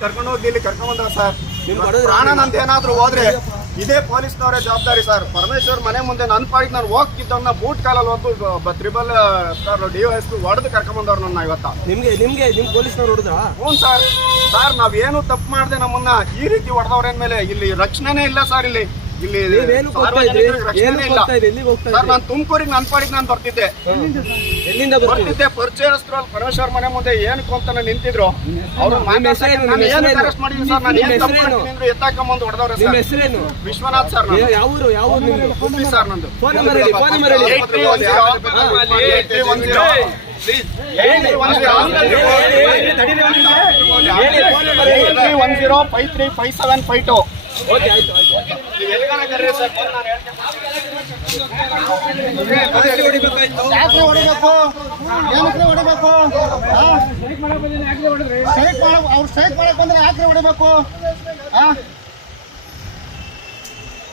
ಕರ್ಕೊಂಡು ಹೋಗಿ ಇಲ್ಲಿ ಕರ್ಕೊಂಡ್ ಬಂದ ಸರ್. ಪ್ರಾಣ ನಂದು ಏನಾದ್ರು ಹೋದ್ರೆ ಇದೇ ಪೊಲೀಸ್ನವರೇ ಜವಾಬ್ದಾರಿ ಸರ್. ಪರಮೇಶ್ವರ್ ಮನೆ ಮುಂದೆ ನನ್ನ ಪಾಡಿಗೆ ನಾನು ಹೋಗ್ತಿದ್ದವನ್ನ ಬೂಟ್ ಕಾಲಲ್ಲಿ ಹೋಗ್ತು ತ್ರಿಬಲ್ ಸರ್ DYSP ಹೊಡೆದು ಕರ್ಕೊಂಬಂದವ್ರು ನನ್ನ ಇವತ್ತ. ನಿಮ್ ಪೊಲೀಸ್ನವ್ರು ಹೊಡೆದ್ರ? ಹ್ಞೂ ಸರ್ ನಾವೇನು ತಪ್ಪು ಮಾಡ್ದೆ ನಮ್ಮನ್ನ ಈ ರೀತಿ ಹೊಡೆದವ್ರೇನ್ ಮೇಲೆ ಇಲ್ಲಿ ರಕ್ಷಣೆನೇ ಇಲ್ಲ ಸರ್. ಇಲ್ಲಿ ಸರ್ ನಾನು ತುಮಕೂರಿಗೆ ನನ್ನ ಪಾಡಿಗೆ ನಾನು ಬರ್ತಿದ್ದೆ ಪರಿಚಯಸ್ಥರಲ್ಲಿ ಪರಮೇಶ್ವರ್ ಮನೆ ಮುಂದೆ ಏನಕ್ಕೆ ಅಂತ ನಿಂತಿದ್ರು. ಅವ್ರು ಅರೆಸ್ಟ್ ಮಾಡಿದ್ವಿ ಸರ್. ನಾನು ಎತ್ತಾಕೊಂಬಂದು ಹೊಡೆದವ್ರೆ ಸರ್. ವಿಶ್ವನಾಥ್ ಸರ್. ಯಾವ ಸರ್ ನಂದು 8310535752. ಅವ್ರು ಸ್ಟ್ರೈಕ್ ಮಾಡಕ್ ಬಂದ್ರೆ ಯಾಕ್ರೆ ಹೊಡಿಬೇಕು?